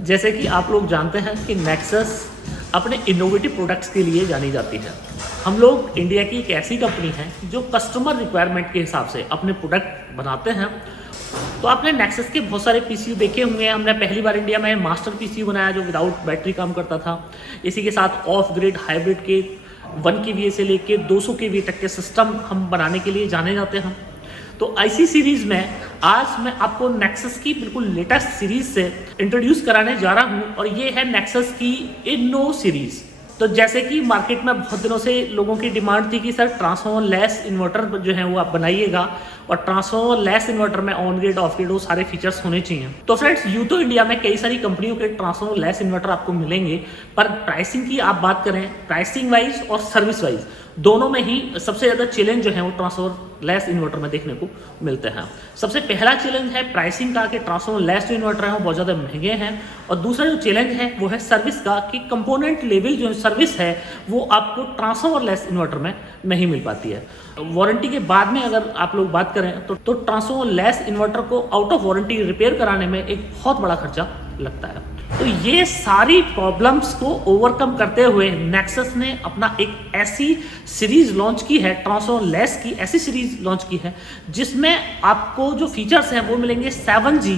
जैसे कि आप लोग जानते हैं कि नेक्सस अपने इनोवेटिव प्रोडक्ट्स के लिए जानी जाती है। हम लोग इंडिया की एक ऐसी कंपनी है जो कस्टमर रिक्वायरमेंट के हिसाब से अपने प्रोडक्ट बनाते हैं। तो आपने नेक्सस के बहुत सारे पीसीयू देखे होंगे। हमने पहली बार इंडिया में मास्टर पीसीयू बनाया जो विदाउट बैटरी काम करता था। इसी के साथ ऑफ ग्रिड हाइब्रिड के 1 kVA से लेके 200 kVA तक के सिस्टम हम बनाने के लिए जाने जाते हैं। तो ऐसी सीरीज में आज मैं आपको नेक्सस की बिल्कुल लेटेस्ट सीरीज से इंट्रोड्यूस कराने जा रहा हूं और ये है नेक्सस की इन्नो सीरीज। तो जैसे कि मार्केट में बहुत दिनों से लोगों की डिमांड थी कि सर ट्रांसफॉर्मर लेस इन्वर्टर जो है वो आप बनाइएगा और ट्रांसफॉर्मर लेस इन्वर्टर में ऑन ग्रिड ऑफ ग्रिड वो सारे फीचर्स होने चाहिए। तो फ्रेंड्स यूँ तो इंडिया में कई सारी कंपनियों के ट्रांसफॉर्मर लेस इन्वर्टर आपको मिलेंगे, पर प्राइसिंग की आप बात करें, प्राइसिंग वाइज और सर्विस वाइज दोनों में ही सबसे ज़्यादा चैलेंज जो है वो ट्रांसफॉर्मर लेस इन्वर्टर में देखने को मिलते हैं। सबसे पहला चैलेंज है प्राइसिंग का कि ट्रांसफॉर्मर लेस जो इन्वर्टर है वो बहुत ज़्यादा महंगे हैं, और दूसरा जो चैलेंज है वो है सर्विस का कि कंपोनेंट लेवल जो सर्विस है वो आपको ट्रांसफॉर्मर लेस इन्वर्टर में नहीं मिल पाती है। वारंटी के बाद में अगर आप लोग बात करें तो ट्रांसफॉर्मर लेस इन्वर्टर को आउट ऑफ वारंटी रिपेयर कराने में एक बहुत बड़ा खर्चा लगता है। तो ये सारी प्रॉब्लम्स को ओवरकम करते हुए नेक्सस ने अपना एक ऐसी सीरीज लॉन्च की है, ट्रांसफॉर्मर लेस की ऐसी सीरीज लॉन्च की है जिसमें आपको जो फीचर्स हैं वो मिलेंगे 7G,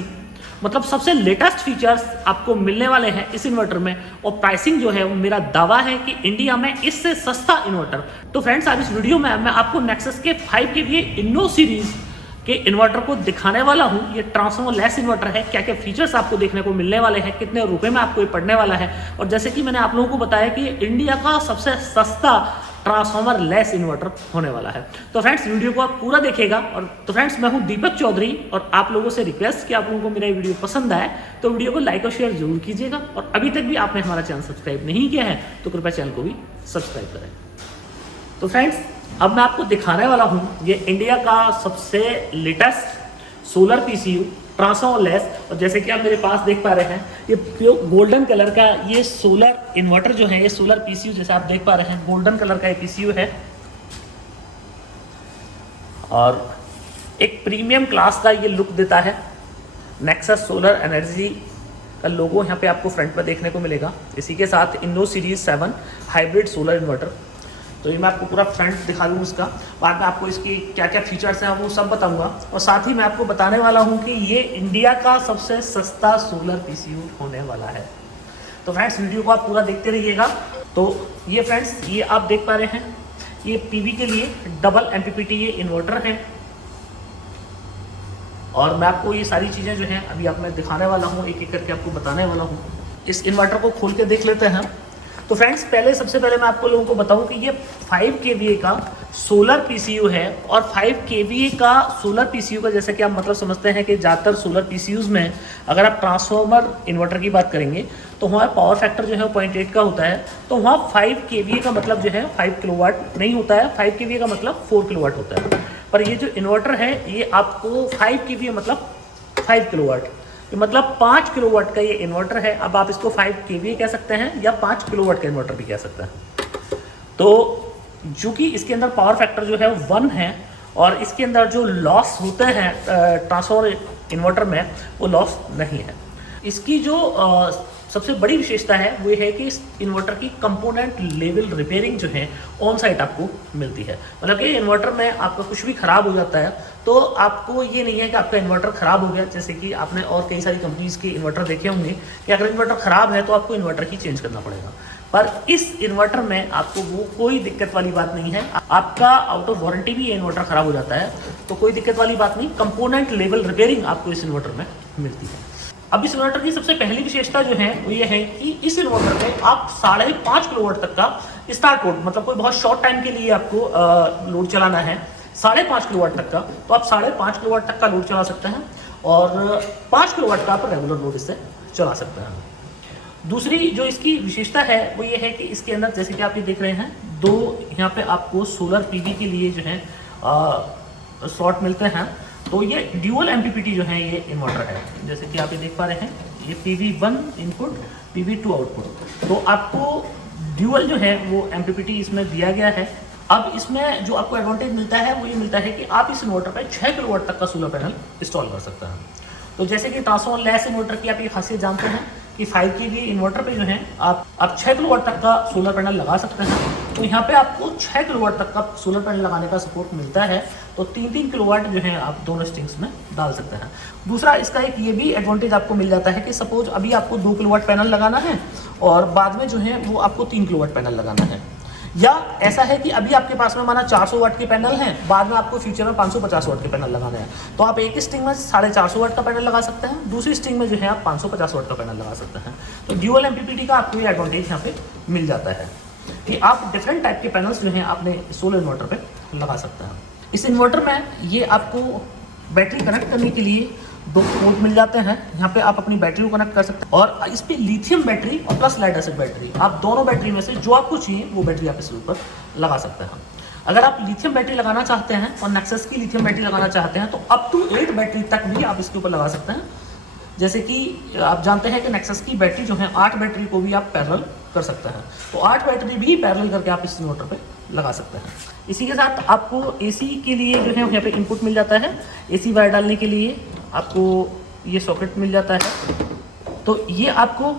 मतलब सबसे लेटेस्ट फीचर्स आपको मिलने वाले हैं इस इन्वर्टर में। और प्राइसिंग जो है वो मेरा दावा है कि इंडिया में इससे सस्ता इन्वर्टर। तो फ्रेंड्स आज इस वीडियो में मैं आपको नेक्सस के 5 kVA इन्नो सीरीज के इन्वर्टर को दिखाने वाला हूं। ये ट्रांसफॉर्मर लेस इन्वर्टर है, क्या क्या फीचर्स आपको देखने को मिलने वाले हैं, कितने रुपए में आपको ये पड़ने वाला है, और जैसे कि मैंने आप लोगों को बताया कि इंडिया का सबसे सस्ता ट्रांसफॉर्मर लेस इन्वर्टर होने वाला है। तो फ्रेंड्स वीडियो को आप पूरा देखिएगा। और तो फ्रेंड्स मैं हूं दीपक चौधरी और आप लोगों से रिक्वेस्ट कि आप लोगों को मेरा ये वीडियो पसंद आए तो वीडियो को लाइक और शेयर जरूर कीजिएगा, और अभी तक भी आपने हमारा चैनल सब्सक्राइब नहीं किया है तो कृपया चैनल को भी सब्सक्राइब करें। तो फ्रेंड्स अब मैं आपको दिखाने वाला हूं ये इंडिया का सबसे latest solar PCU transformer less. और जैसे कि आप मेरे पास देख पा रहे हैं ये प्योर गोल्डन कलर का ये सोलर इन्वर्टर जो है, ये सोलर पीसीयू जैसे आप देख पा रहे हैं गोल्डन कलर का ये पीसीयू है और एक प्रीमियम क्लास का ये लुक देता है। नेक्सस सोलर एनर्जी का लोगो यहाँ पे आपको फ्रंट पर देखने को मिलेगा। इसी के साथ इन्नो सीरीज 7 हाइब्रिड सोलर इन्वर्टर। तो ये मैं आपको पूरा फ्रंट दिखा दूँ इसका, बाद में आपको इसकी क्या क्या फीचर्स हैं वो सब बताऊंगा, और साथ ही मैं आपको बताने वाला हूँ कि ये इंडिया का सबसे सस्ता सोलर पीसीयू होने वाला है। तो फ्रेंड्स वीडियो को आप पूरा देखते रहिएगा। तो ये फ्रेंड्स ये आप देख पा रहे हैं ये पीवी के लिए डबल MPPT ये इन्वर्टर है, और मैं आपको ये सारी चीज़ें जो हैं अभी आप मैं दिखाने वाला हूँ, एक एक करके आपको बताने वाला हूँ। इस इन्वर्टर को खोल के देख लेते हैं। तो फ्रेंड्स सबसे पहले मैं आपको लोगों को बताऊं कि ये 5 kVA का सोलर पीसीयू है, और 5 kVA का सोलर पीसीयू का जैसे कि आप मतलब समझते हैं कि ज़्यादातर सोलर पीसीयूज़ में अगर आप ट्रांसफॉर्मर इन्वर्टर की बात करेंगे तो हमारा पावर फैक्टर जो है वो 0.8 का होता है। तो वहाँ 5 kVA का मतलब जो है 5 किलोवाट नहीं होता है, 5 kVA का मतलब 4 किलोवाट होता है। पर ये जो इन्वर्टर है ये आपको 5 kVA मतलब 5 किलोवाट, मतलब 5 किलोवाट का ये इन्वर्टर है। अब आप इसको 5 kVA कह सकते हैं या 5 किलोवाट का इन्वर्टर भी कह सकते हैं। तो चूँकि इसके अंदर पावर फैक्टर जो है वो 1 है, और इसके अंदर जो लॉस होते हैं ट्रांसफॉर्मर इन्वर्टर में वो लॉस नहीं है। इसकी जो सबसे बड़ी विशेषता है वो ये है कि इस इन्वर्टर की कंपोनेंट लेवल रिपेयरिंग जो है ऑन साइट आपको मिलती है। मतलब कि इन्वर्टर में आपका कुछ भी ख़राब हो जाता है तो आपको ये नहीं है कि आपका इन्वर्टर ख़राब हो गया, जैसे कि आपने और कई सारी कंपनीज़ के इन्वर्टर देखे होंगे कि अगर इन्वर्टर ख़राब है तो आपको इन्वर्टर ही चेंज करना पड़ेगा। पर इस इन्वर्टर में आपको वो कोई दिक्कत वाली बात नहीं है। आपका आउट ऑफ वारंटी भी ये इन्वर्टर ख़राब हो जाता है तो कोई दिक्कत वाली बात नहीं, कंपोनेंट लेवल रिपेयरिंग आपको इस इन्वर्टर में मिलती है। अब इस इन्वर्टर की सबसे पहली विशेषता जो है वो ये है कि इस इन्वर्टर में आप 5.5 किलोवाट तक का स्टार्ट लोड, मतलब कोई बहुत शॉर्ट टाइम के लिए आपको लोड चलाना है 5.5 किलोवाट तक का, तो आप 5.5 किलोवाट तक का लोड चला सकते हैं, और 5 किलोवाट का आप रेगुलर लोड इससे चला सकते हैं। दूसरी जो इसकी विशेषता है वो ये है कि इसके अंदर जैसे कि आप ये देख रहे हैं दो यहाँ पे आपको सोलर पीवी के लिए जो है स्लॉट मिलते हैं। तो ये ड्यूअल MPPT जो है ये इन्वर्टर है, जैसे कि आप ये देख पा रहे हैं ये PV1 इनपुट PV2 आउटपुट। तो आपको ड्यूअल जो है वो MPPT इसमें दिया गया है। अब इसमें जो आपको एडवांटेज मिलता है वो ये मिलता है कि आप इस इन्वर्टर पर 6 किलोवाट तक का सोलर पैनल इंस्टॉल कर सकते हैं। तो जैसे कि ट्रांसफॉर्मर लेस इन्वर्टर की आप ये खासियत जानते हैं कि 5 kVA इन्वर्टर पे जो है आप 6 किलोवाट तक का सोलर पैनल लगा सकते हैं। तो यहाँ पे आपको 6 किलोवाट तक का सोलर पैनल लगाने का सपोर्ट मिलता है। तो 3-3 किलोवाट जो है आप दोनों स्ट्रिंग्स में डाल सकते हैं। दूसरा इसका एक ये भी एडवांटेज आपको मिल जाता है कि सपोज अभी आपको 2 किलोवाट पैनल लगाना है और बाद में जो है वो आपको 3 किलोवाट पैनल लगाना है, या ऐसा है कि अभी आपके पास में माना 400 वाट के पैनल हैं, बाद में आपको फ्यूचर में 550 वाट के पैनल लगाने हैं, तो आप एक स्ट्रिंग में 450 वाट का पैनल लगा सकते हैं, दूसरी स्ट्रिंग में जो है आप 550 वाट का पैनल लगा सकते हैं। तो ड्यूअल एमपीपीटी का आपको ये एडवांटेज यहाँ पे मिल जाता है कि आप डिफरेंट टाइप के पैनल्स जो हैं अपने सोलर इन्वर्टर पे लगा सकते हैं। इस इन्वर्टर में ये आपको बैटरी कनेक्ट करने के लिए 2 पोर्ट मिल जाते हैं। यहाँ पे आप अपनी बैटरी को कनेक्ट कर सकते हैं और इस पे लिथियम बैटरी और प्लस लेड एसिड बैटरी, आप दोनों बैटरी में से जो आपको चाहिए वो बैटरी आप इसके ऊपर लगा सकते हैं। अगर आप लिथियम बैटरी लगाना चाहते हैं और नेक्सस की लिथियम बैटरी लगाना चाहते हैं तो अप टू 8 बैटरी तक भी आप इसके ऊपर लगा सकते हैं। जैसे कि आप जानते हैं कि नेक्सस की बैटरी जो है 8 बैटरी को भी आप पैरेलल कर सकते हैं, तो 8 बैटरी भी पैरेलल करके आप इस इन्वर्टर पे लगा सकते हैं। इसी के साथ आपको एसी के लिए जो है यहाँ पे इनपुट मिल जाता है। एसी वायर डालने के लिए आपको ये सॉकेट मिल जाता है, तो ये आपको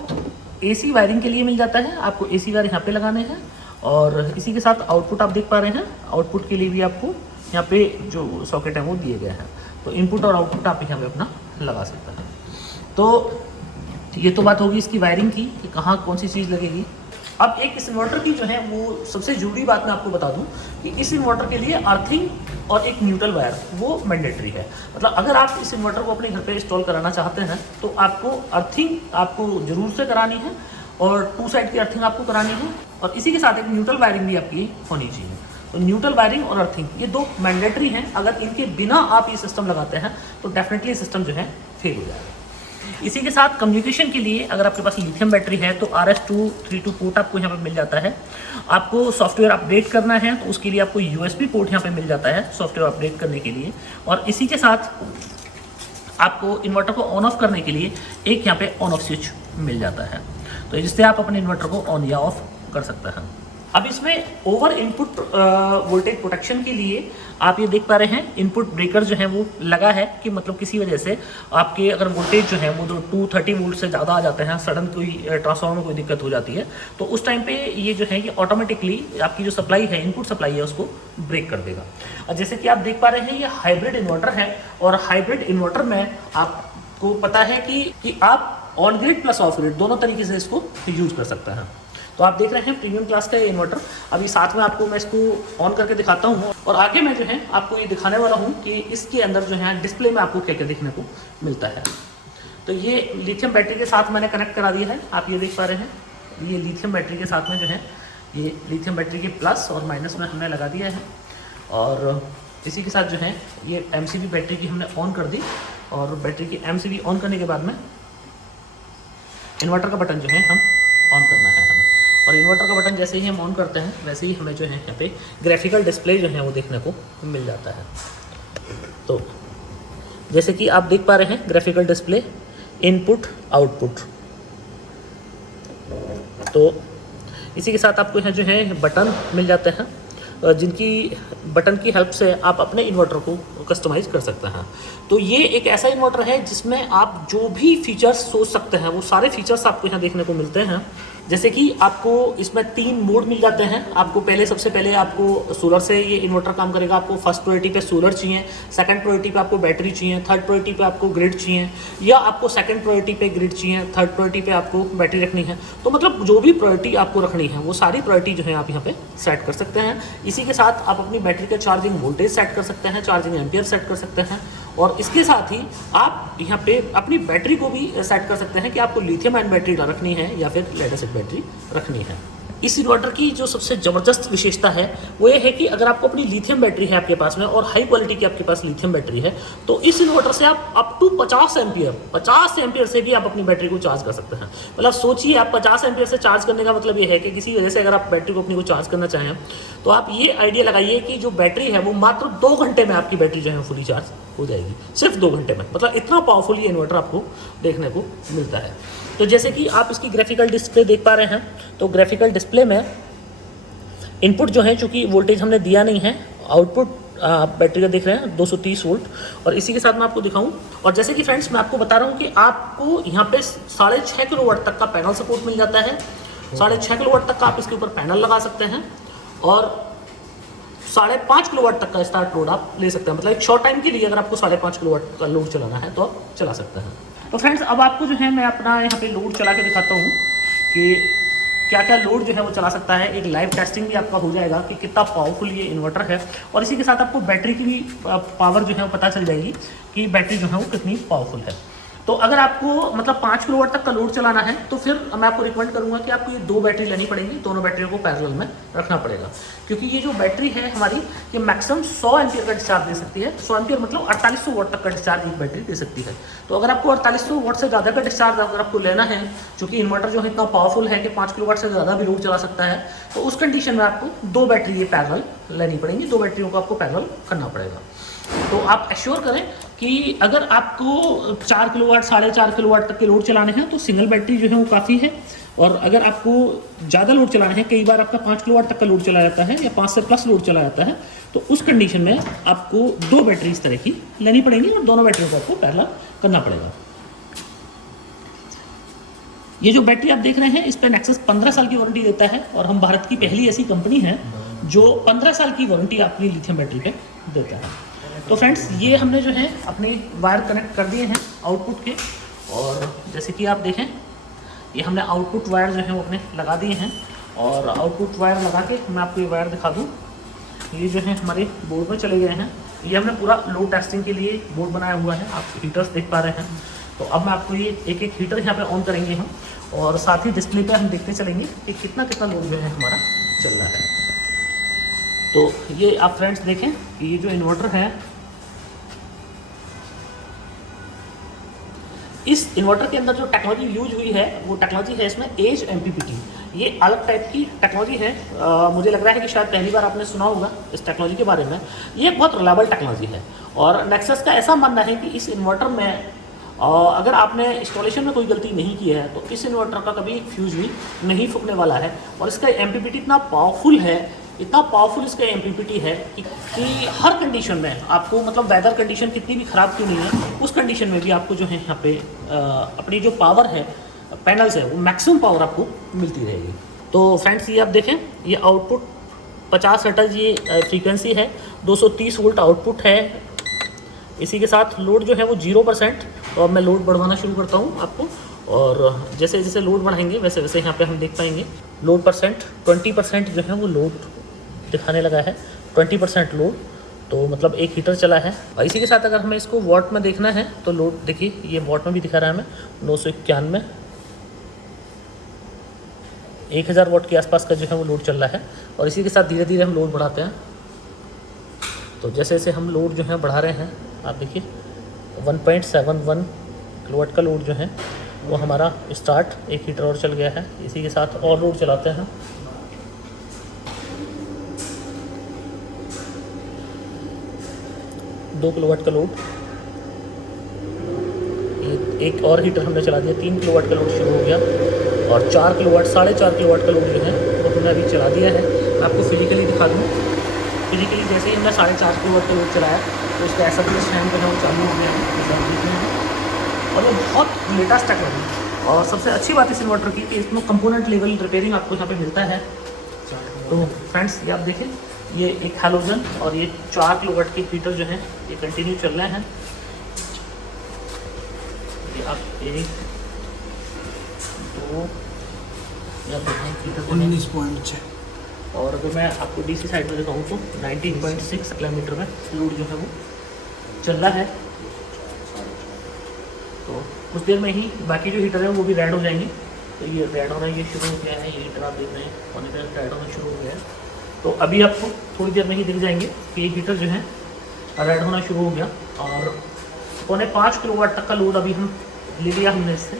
एसी वायरिंग के लिए मिल जाता है। आपको एसी वायर यहाँ पे लगाने हैं और इसी के साथ आउटपुट आप देख पा रहे हैं, आउटपुट के लिए भी आपको यहाँ पे जो सॉकेट है वो दिए गए हैं। तो इनपुट और आउटपुट आप यहाँ पे अपना लगा सकते हैं। तो ये तो बात होगी इसकी वायरिंग की कि कहाँ कौन सी चीज़ लगेगी। अब एक इस इन्वर्टर की जो है वो सबसे जरूरी बात मैं आपको बता दूं कि इस इन्वर्टर के लिए अर्थिंग और एक न्यूट्रल वायर वो मैंडेटरी है। मतलब अगर आप इस इन्वर्टर को अपने घर पे इंस्टॉल कराना चाहते हैं तो आपको अर्थिंग आपको जरूर से करानी है और 2 साइड की अर्थिंग आपको करानी है और इसी के साथ एक न्यूट्रल वायरिंग भी आपकी होनी चाहिए। तो न्यूट्रल वायरिंग और अर्थिंग ये 2 मैंडेटरी हैं। अगर इनके बिना आप ये सिस्टम लगाते हैं तो डेफिनेटली सिस्टम जो है फेल हो जाएगा। इसी के साथ कम्युनिकेशन के लिए अगर आपके पास लिथियम बैटरी है तो RS-232 पोर्ट आपको यहाँ पे मिल जाता है। आपको सॉफ्टवेयर अपडेट करना है तो उसके लिए आपको USB पोर्ट यहाँ पे मिल जाता है सॉफ्टवेयर अपडेट करने के लिए। और इसी के साथ आपको इन्वर्टर को ऑन ऑफ करने के लिए एक यहाँ पे ऑन ऑफ स्विच मिल जाता है, तो जिससे आप अपने इन्वर्टर को ऑन या ऑफ कर सकते हैं। अब इसमें ओवर इनपुट वोल्टेज प्रोटेक्शन के लिए आप ये देख पा रहे हैं इनपुट ब्रेकर जो है वो लगा है कि मतलब किसी वजह से आपके अगर वोल्टेज जो है वो 230 वोल्ट से ज़्यादा आ जाते हैं, सडन कोई ट्रांसफार्मर में कोई दिक्कत हो जाती है तो उस टाइम पे ये जो है ये ऑटोमेटिकली आपकी जो सप्लाई है इनपुट सप्लाई है उसको ब्रेक कर देगा। और जैसे कि आप देख पा रहे हैं ये हाइब्रिड इन्वर्टर है और हाइब्रिड इन्वर्टर में आपको पता है कि आप on grid plus of grid दोनों तरीके से इसको यूज कर सकते हैं। तो आप देख रहे हैं प्रीमियम क्लास का ये इन्वर्टर। अभी साथ में आपको मैं इसको ऑन करके दिखाता हूँ और आगे मैं जो है आपको ये दिखाने वाला हूँ कि इसके अंदर जो है डिस्प्ले में आपको क्या क्या देखने को मिलता है। तो ये लिथियम बैटरी के साथ मैंने कनेक्ट करा दिया है, आप ये देख पा रहे हैं। ये लिथियम बैटरी के साथ में जो है ये लिथियम बैटरी के प्लस और माइनस में हमने लगा दिया है और इसी के साथ जो है ये MCB बैटरी की हमने ऑन कर दी और बैटरी की MCB ऑन करने के बाद में इन्वर्टर का बटन जो है हम ऑन करना है हमें। और इन्वर्टर का बटन जैसे ही हम ऑन करते हैं वैसे ही हमें जो है यहाँ पे ग्राफिकल डिस्प्ले जो है वो देखने को मिल जाता है। तो जैसे कि आप देख पा रहे हैं ग्राफिकल डिस्प्ले इनपुट आउटपुट। तो इसी के साथ आपको यहाँ जो है बटन मिल जाते हैं जिनकी बटन की हेल्प से आप अपने इन्वर्टर को कस्टमाइज़ कर सकते हैं। तो ये एक ऐसा इन्वर्टर है जिसमें आप जो भी फीचर्स सोच सकते हैं वो सारे फीचर्स आपको यहाँ देखने को मिलते हैं। जैसे कि आपको इसमें 3 मोड मिल जाते हैं। आपको सबसे पहले आपको सोलर से ये इन्वर्टर काम करेगा। आपको फर्स्ट प्रायोरिटी पे सोलर चाहिए, सेकंड प्रायोरिटी पे आपको बैटरी चाहिए, थर्ड प्रायोरिटी पे आपको ग्रिड चाहिए, या आपको सेकंड प्रायोरिटी पे ग्रिड चाहिए, थर्ड प्रायोरिटी पे आपको बैटरी रखनी है। तो मतलब जो भी प्रायोरिटी आपको रखनी है वो सारी प्रायोरिटी जो है आप यहाँ पे सेट कर सकते हैं। इसी के साथ आप अपनी बैटरी का चार्जिंग वोल्टेज सेट कर सकते हैं, चार्जिंग एम्पियर सेट कर सकते हैं और इसके साथ ही आप यहाँ पे अपनी बैटरी को भी सेट कर सकते हैं कि आपको लिथियम आयन बैटरी रखनी है या फिर लेड एसिड बैटरी रखनी है। इस इन्वर्टर की जो सबसे ज़बरदस्त विशेषता है वो ये है कि अगर आपको अपनी लिथियम बैटरी है आपके पास में और हाई क्वालिटी की आपके पास लिथियम बैटरी है तो इस इन्वर्टर से आप अप टू 50 एम्पियर से भी आप अपनी बैटरी को चार्ज कर सकते हैं। मतलब सोचिए आप 50 एम्पियर से चार्ज करने का मतलब ये है कि किसी वजह से अगर आप बैटरी को अपनी को चार्ज करना चाहें तो आप ये आइडिया लगाइए कि जो बैटरी है वो मात्र 2 घंटे में आपकी बैटरी जो है फुली चार्ज हो जाएगी, सिर्फ 2 घंटे में। मतलब इतना पावरफुल ये इन्वर्टर आपको देखने को मिलता है। तो जैसे कि आप इसकी ग्राफिकल डिस्प्ले देख पा रहे हैं, तो ग्राफिकल डिस्प्ले में इनपुट जो है चूँकि वोल्टेज हमने दिया नहीं है, आउटपुट आप बैटरी का देख रहे हैं 230 वोल्ट। और इसी के साथ मैं आपको दिखाऊं, और जैसे कि फ्रेंड्स मैं आपको बता रहा हूं कि आपको यहाँ पे 6.5 किलोवाट तक का पैनल सपोर्ट मिल जाता है। 6.5 किलोवाट तक का आप इसके ऊपर पैनल लगा सकते हैं और 5.5 किलोवाट तक का स्टार्ट लोड आप ले सकते हैं। मतलब एक शॉर्ट टाइम के लिए अगर आपको 5.5 किलोवाट का लोड चलाना है तो आप चला सकते हैं। तो फ्रेंड्स अब आपको जो है मैं अपना यहाँ पे लोड चला के दिखाता हूँ कि क्या क्या लोड जो है वो चला सकता है। एक लाइव टेस्टिंग भी आपका हो जाएगा कि कितना पावरफुल ये इन्वर्टर है, और इसी के साथ आपको बैटरी की भी पावर जो है वो पता चल जाएगी कि बैटरी जो है वो कितनी पावरफुल है। तो अगर आपको मतलब 5 किलोवाट तक का लोड चलाना है तो फिर मैं आपको रिकमेंड करूंगा कि आपको ये 2 बैटरी लेनी पड़ेगी, दोनों बैटरियों को पैरेलल में रखना पड़ेगा, क्योंकि ये जो बैटरी है हमारी ये मैक्सिमम 100 एम्पियर का डिस्चार्ज दे सकती है। 100 एम्पियर मतलब 4800 वाट तक का डिस्चार्ज एक बैटरी दे सकती है। तो अगर आपको 4800 वाट से ज़्यादा का डिस्चार्ज अगर आपको लेना है, चूँकि इन्वर्टर जो है इतना पावरफुल है कि 5 किलोवाट से ज़्यादा भी लोड चला सकता है, तो उस कंडीशन में आपको 2 बैटरी ये पैरेलल लेनी पड़ेंगी, 2 बैटरियों को आपको पैरेलल करना पड़ेगा। तो आप एश्योर करें कि अगर आपको 4 किलोवाट 4.5 किलोवाट तक के लोड चलाने हैं तो सिंगल बैटरी जो है वो काफ़ी है, और अगर आपको ज़्यादा लोड चलाना है, कई बार आपका 5 किलोवाट तक का लोड चला जाता है या 5 से प्लस लोड चला जाता है, तो उस कंडीशन में आपको 2 बैटरी इस तरह की लेनी पड़ेंगी और दोनों बैटरियों को आपको पैरेलल करना पड़ेगा। ये जो बैटरी आप देख रहे हैं इस पर नेक्सस 15 साल की वारंटी देता है, और हम भारत की पहली ऐसी कंपनी है जो 15 साल की वारंटी अपनी लिथियम बैटरी पे देता है। तो फ्रेंड्स ये हमने जो है अपने वायर कनेक्ट कर दिए हैं आउटपुट के, और जैसे कि आप देखें ये हमने आउटपुट वायर जो है वो अपने लगा दिए हैं। और आउटपुट वायर लगा के मैं आपको ये वायर दिखा दूँ, ये जो है हमारे बोर्ड में चले गए हैं। ये हमने पूरा लोड टेस्टिंग के लिए बोर्ड बनाया हुआ है, आप हीटर्स देख पा रहे हैं। तो अब मैं आपको ये एक एक हीटर यहाँ पे ऑन करेंगे हम, और साथ ही डिस्प्ले पे हम देखते चलेंगे कि कितना कितना लोड जो है हमारा चल रहा है। तो ये आप फ्रेंड्स देखें कि ये जो इन्वर्टर है, इस इन्वर्टर के अंदर जो टेक्नोलॉजी यूज हुई है वो टेक्नोलॉजी है इसमें एज MPPT। ये अलग टाइप की टेक्नोलॉजी है, मुझे लग रहा है कि शायद पहली बार आपने सुना होगा इस टेक्नोलॉजी के बारे में। ये एक बहुत रिलायबल टेक्नोलॉजी है, और नेक्सस का ऐसा मानना है कि इस इन्वर्टर में अगर आपने इंस्टॉलेशन में कोई गलती नहीं की है तो इस इन्वर्टर का कभी फ्यूज भी नहीं फूकने वाला है। और इसका MPPT इतना पावरफुल है, इतना पावरफुल इसका MPPT है कि हर कंडीशन में आपको, मतलब वेदर कंडीशन कितनी भी ख़राब क्यों नहीं है, उस कंडीशन में भी आपको जो है यहाँ पे अपनी जो पावर है पैनल से वो मैक्सिमम पावर आपको मिलती रहेगी। तो फ्रेंड्स ये आप देखें, ये आउटपुट 50 हर्ट्ज ये फ्रीक्वेंसी है, 230 वोल्ट आउटपुट है। इसी के साथ लोड जो है वो 0%। तो अब मैं लोड बढ़वाना शुरू करता हूँ आपको, और जैसे जैसे लोड बढ़ाएंगे वैसे वैसे यहाँ पे हम देख पाएंगे लोड परसेंट 20% जो है वो लोड दिखाने लगा है। 20% लोड, तो मतलब एक हीटर चला है। और इसी के साथ अगर हमें इसको वॉट में देखना है तो लोड देखिए, ये वॉट में भी दिखा रहा है हमें 991, 1000 वॉट के आसपास का जो है वो लोड चल रहा है। और इसी के साथ धीरे धीरे हम लोड बढ़ाते हैं। तो जैसे जैसे हम लोड जो है बढ़ा रहे हैं, आप देखिए 1.71 किलोवाट का लोड जो है वो हमारा स्टार्ट, एक हीटर और चल गया है। इसी के साथ और लोड चलाते हैं। दो किलोवाट का लोड, एक और हीटर हमने चला दिया, 3 किलोवाट का लोड शुरू हो गया। और 4 किलोवाट 4.5 किलोवाट का लोड जो है वो हमने अभी चला दिया है। मैं आपको फिजिकली दिखा दूँ, फिजिकली जैसे ही हमने 4.5 किलोवाट का लोड चलाया तो उसका ऐसा भी स्टैंड जो है वो चालू हो गया है। और ये बहुत लेटेस्ट टेक्नोलॉजी, और सबसे अच्छी बात इस इन्वर्टर की कि इसमें कंपोनेंट लेवल रिपेयरिंग आपको यहाँ पे मिलता है। तो फ्रेंड्स ये आप देखें, ये एक हैलोजन और ये 4 किलोवाट के हीटर जो हैं ये कंटिन्यू चल रहे हैं। ये आप 1 2 या हीटर 19.6, और अगर मैं आपको DC साइड में दिखाऊँ तो 19.6 किलोमीटर में लोड जो है वो चल रहा है। तो कुछ देर में ही बाकी जो हीटर है वो भी रेड हो जाएंगे। तो ये रेड होना ये शुरू हो गया है, ये हीटर आप देख रहे हैं पौने देर रेड होना शुरू हो गया है। तो अभी आपको थोड़ी देर में ही दिख जाएंगे कि ये हीटर जो है रेड होना शुरू हो गया। और 5.5 किलोवाट तक का लोड अभी हम ले लिया हमने इससे,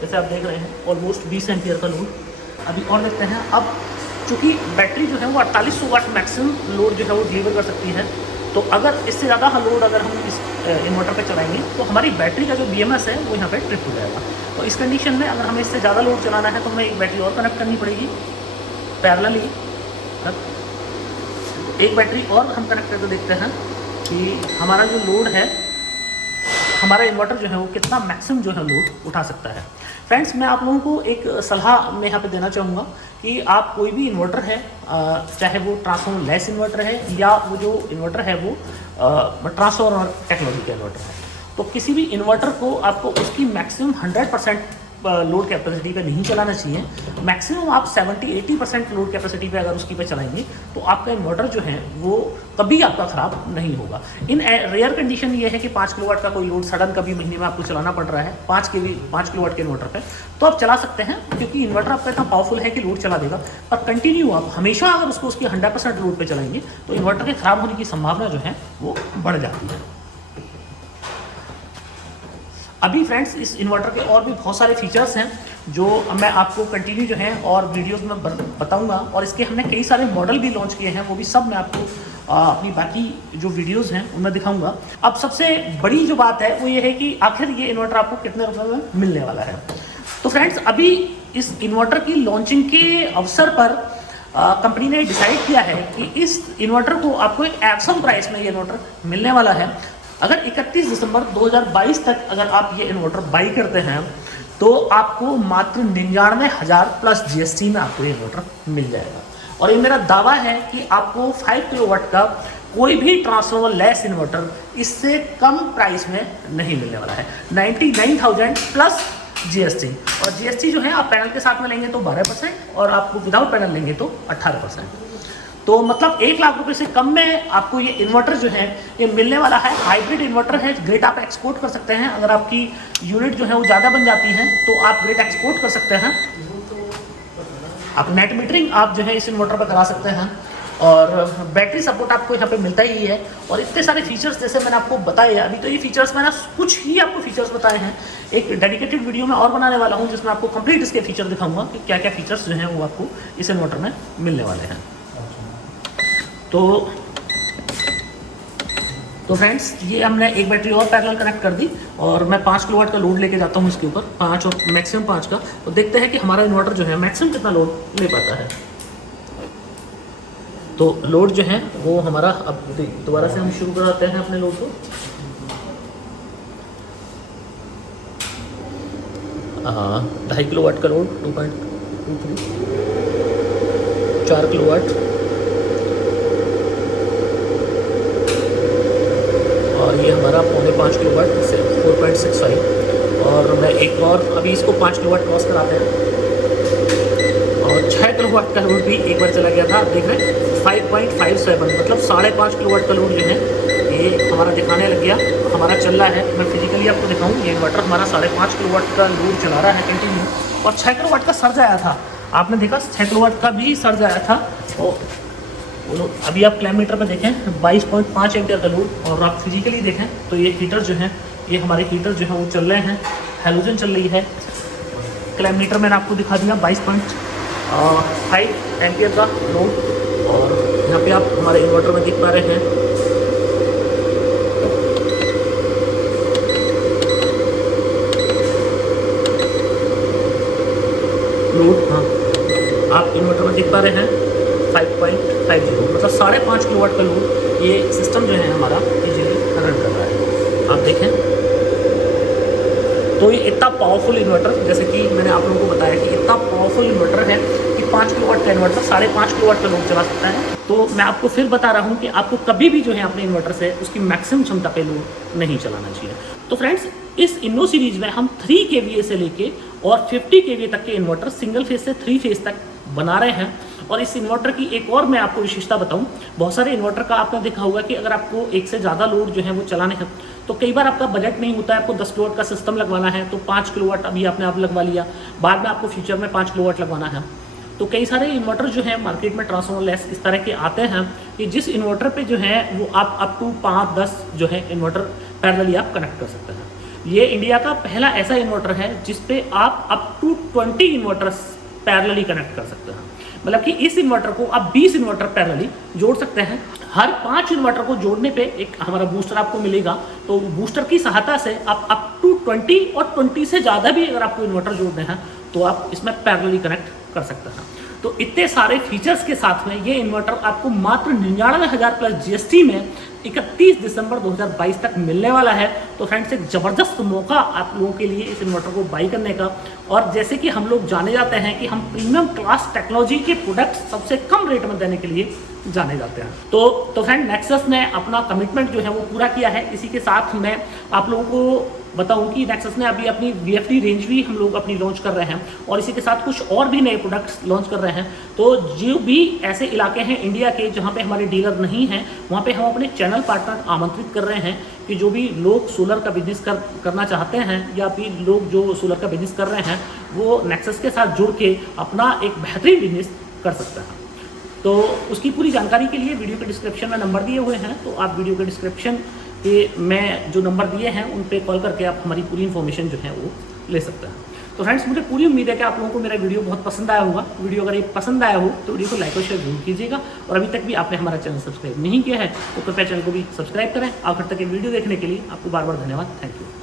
जैसे आप देख रहे हैं ऑलमोस्ट 20 एम्पियर का लोड। अभी और देखते हैं। अब चूँकि बैटरी जो है वो 4800 वाट मैक्सिमम लोड जो है वो डिलीवर कर सकती है, तो अगर इससे ज़्यादा लोड अगर हम इस इन्वर्टर पे चलाएंगे तो हमारी बैटरी का जो BMS है वो यहाँ पे ट्रिप हो जाएगा। तो इस कंडीशन में अगर हमें इससे ज़्यादा लोड चलाना है तो हमें एक बैटरी और कनेक्ट करनी पड़ेगी पैरेलली। एक बैटरी और हम कनेक्ट करके देखते हैं कि हमारा जो लोड है, हमारा इन्वर्टर जो है वो कितना मैक्सिमम जो है लोड उठा सकता है। फ्रेंड्स, मैं आप लोगों को एक सलाह मैं यहाँ पे देना चाहूँगा कि आप कोई भी इन्वर्टर है, चाहे वो ट्रांसफॉर्मर लेस इन्वर्टर है या वो जो इन्वर्टर है वो ट्रांसफॉर्मर टेक्नोलॉजी का इन्वर्टर है, तो किसी भी इन्वर्टर को आपको उसकी मैक्सिमम 100% लोड कैपेसिटी पे नहीं चलाना चाहिए। मैक्सिमम आप 70-80% लोड कैपेसिटी पे अगर उसकी पे चलाएंगे तो आपका इन्वर्टर जो है वो कभी आपका ख़राब नहीं होगा। इन रेयर कंडीशन ये है कि 5 किलोवाट का कोई लोड सडन कभी महीने में आपको चलाना पड़ रहा है 5 किलोवाट के इन्वर्टर पे, तो आप चला सकते हैं, क्योंकि इन्वर्टर आपका इतना पावरफुल है कि लोड चला देगा। पर कंटिन्यू आप हमेशा अगर उसको उसकी 100% लोड पर चलाएंगे तो इन्वर्टर के ख़राब होने की संभावना जो है वो बढ़ जाती है। अभी फ्रेंड्स, इस इन्वर्टर के और भी बहुत सारे फीचर्स हैं जो मैं आपको कंटिन्यू जो है और वीडियोस में बताऊंगा, और इसके हमने कई सारे मॉडल भी लॉन्च किए हैं, वो भी सब मैं आपको अपनी बाकी जो वीडियोस हैं उनमें दिखाऊंगा। अब सबसे बड़ी जो बात है वो ये है कि आखिर ये इन्वर्टर आपको कितने रुपए में मिलने वाला है। तो फ्रेंड्स, अभी इस इन्वर्टर की लॉन्चिंग के अवसर पर कंपनी ने डिसाइड किया है कि इस इन्वर्टर को आपको एक एक्सम प्राइस में ये इन्वर्टर मिलने वाला है। अगर 31 दिसंबर 2022 तक अगर आप ये इन्वर्टर बाई करते हैं तो आपको मात्र 99,000 प्लस GST में आपको ये इन्वर्टर मिल जाएगा। और ये मेरा दावा है कि आपको 5 किलोवाट का कोई भी ट्रांसफॉर्मर लेस इन्वर्टर इससे कम प्राइस में नहीं मिलने वाला है। 99,000 प्लस GST, और GST जो है आप पैनल के साथ में लेंगे तो 12% और आपको विदाउट पैनल लेंगे तो 18%। तो मतलब 1 लाख रुपए से कम में आपको ये इन्वर्टर जो है ये मिलने वाला है। हाइब्रिड इन्वर्टर है, ग्रिड आप एक्सपोर्ट कर सकते हैं। अगर आपकी यूनिट जो है वो ज़्यादा बन जाती है तो आप ग्रिड एक्सपोर्ट कर सकते हैं। आप नेट मीटरिंग आप जो है इस इन्वर्टर पर करा सकते हैं, और बैटरी सपोर्ट आपको यहाँ पे मिलता ही है। और इतने सारे फीचर्स जैसे मैंने आपको बताए, अभी तो ये फीचर्स मैंने कुछ ही आपको फीचर्स बताए हैं। एक डेडिकेटेड वीडियो में और बनाने वाला हूँ जिसमें आपको कंप्लीट इसके फीचर दिखाऊंगा कि क्या क्या फीचर्स जो हैं वो आपको इस इन्वर्टर में मिलने वाले हैं। तो फ्रेंड्स, ये हमने एक बैटरी और पैरेलल कनेक्ट कर दी और मैं 5 किलोवाट का लोड लेके जाता हूँ इसके ऊपर, 5 और मैक्सिमम 5 का, तो देखते हैं कि हमारा इन्वर्टर जो है मैक्सिमम कितना लोड ले पाता है। तो लोड जो है वो हमारा, अब दोबारा से हम शुरू कराते हैं अपने लोड को। 2.5 किलोवाट का लोड, 2.23, 4 किलोवाट, और ये हमारा 5.25 किलोवाट से 4.65, और मैं एक और अभी इसको 5 किलोवाट क्रॉस कराते हैं। और 6 किलोवाट का लोड भी एक बार चला गया था, देख रहे हैं 5.57, मतलब 5.5 किलोवाट का लोड जो है ये हमारा दिखाने लग गया, हमारा चल रहा है। मैं फिजिकली आपको दिखाऊँ, ये इन्वर्टर हमारा 5.5 किलोवाट का लोड चला रहा है कंटिन्यू, और 6 किलोवाट का सर्ज आया था, आपने देखा 6 किलोवाट का भी सर्ज आया था। और अभी आप क्लैम मीटर में देखें 22.5 एम्पियर का लोड, और आप फिजिकली देखें तो ये हीटर जो है, ये हमारे हीटर जो है वो चल रहे हैं, हैलोजन चल रही है। क्लैम मीटर मैंने आपको दिखा दिया 22.5 एम्पियर का लोड, और यहाँ पे आप हमारे इन्वर्टर में देख पा रहे हैं लोड। हाँ, आप इन्वर्टर में देख पा रहे हैं 5.50, मतलब 5.5 किलोवाट का लोड ये सिस्टम जो है हमारा इजीली रन कर रहा है। आप देखें तो ये इतना पावरफुल इन्वर्टर, जैसे कि मैंने आप लोगों को बताया कि इतना पावरफुल इन्वर्टर है कि 5 किलोवाट का इन्वर्टर 5.5 किलोवाट का लोड चला सकता है। तो मैं आपको फिर बता रहा हूँ कि आपको कभी भी जो है अपने इन्वर्टर से उसकी मैक्सिमम क्षमता पे लोड नहीं चलाना चाहिए। तो फ्रेंड्स, इस इन्नो सीरीज में हम 3 kVA से लेके और 50 kVA तक के इन्वर्टर सिंगल फेज से 3 फेज तक बना रहे हैं। और इस इन्वर्टर की एक और मैं आपको विशेषता बताऊं, बहुत सारे इन्वर्टर का आपने देखा होगा कि अगर आपको एक से ज़्यादा लोड जो है वो चलाने हैं तो कई बार आपका बजट नहीं होता है, आपको 10 किलोवाट का सिस्टम लगवाना है तो 5 किलोवाट अभी आपने आप लगवा लिया, बाद में आपको फ्यूचर में 5 किलोवाट लगवाना है। तो कई सारे इन्वर्टर जो है मार्केट में ट्रांसफॉर्मर लेस इस तरह के आते हैं कि जिस इन्वर्टर पे जो है वो आप अप टू 5-10 जो है इन्वर्टर पैरेलली आप कनेक्ट कर सकते हैं। ये इंडिया का पहला ऐसा इन्वर्टर है जिसपे आप up to 20 inverters parallelly connect कर सकते हैं। मतलब कि इस इन्वर्टर को आप 20 इन्वर्टर पैरेलली जोड़ सकते हैं। हर 5 इन्वर्टर को जोड़ने पे एक हमारा बूस्टर आपको मिलेगा, तो बूस्टर की सहायता से आप अप टू 20 और 20 से ज़्यादा भी अगर आपको इन्वर्टर जोड़ने हैं तो आप इसमें पैरेलली कनेक्ट कर सकते हैं। तो इतने सारे फीचर्स के साथ में ये इन्वर्टर आपको मात्र 99,000 प्लस जीएसटी में 31 दिसंबर 2022 तक मिलने वाला है। तो फ्रेंड्स एक ज़बरदस्त मौका आप लोगों के लिए इस इन्वर्टर को बाई करने का। और जैसे कि हम लोग जाने जाते हैं कि हम प्रीमियम क्लास टेक्नोलॉजी के प्रोडक्ट्स सबसे कम रेट में देने के लिए जाने जाते हैं। तो फ्रेंड नेक्सस ने अपना कमिटमेंट जो है वो पूरा किया है। इसी के साथ मैं आप लोगों को बताऊं कि नेक्सस ने अभी अपनी VFD रेंज भी हम लोग अपनी लॉन्च कर रहे हैं और इसी के साथ कुछ और भी नए प्रोडक्ट्स लॉन्च कर रहे हैं। तो जो भी ऐसे इलाके हैं इंडिया के जहां पे हमारे डीलर नहीं हैं, वहां पे हम अपने चैनल पार्टनर आमंत्रित कर रहे हैं कि जो भी लोग सोलर का बिजनेस करना चाहते हैं या फिर लोग जो सोलर का बिजनेस कर रहे हैं वो नेक्सस के साथ जुड़ के अपना एक बेहतरीन बिजनेस कर सकते हैं। तो उसकी पूरी जानकारी के लिए वीडियो के डिस्क्रिप्शन में नंबर दिए हुए हैं, तो आप वीडियो के डिस्क्रिप्शन के मैं जो नंबर दिए हैं उन पे कॉल करके आप हमारी पूरी इन्फॉर्मेशन जो है वो ले सकते हैं। तो फ्रेंड्स मुझे पूरी उम्मीद है कि आप लोगों को मेरा वीडियो बहुत पसंद आया होगा। वीडियो अगर ये पसंद आया हो तो वीडियो को लाइक और शेयर जरूर कीजिएगा और अभी तक भी आपने हमारा चैनल सब्सक्राइब नहीं किया है तो कृपया चैनल को भी सब्सक्राइब करें। आखिर तक ये वीडियो देखने के लिए आपको बार बार धन्यवाद। Thank you.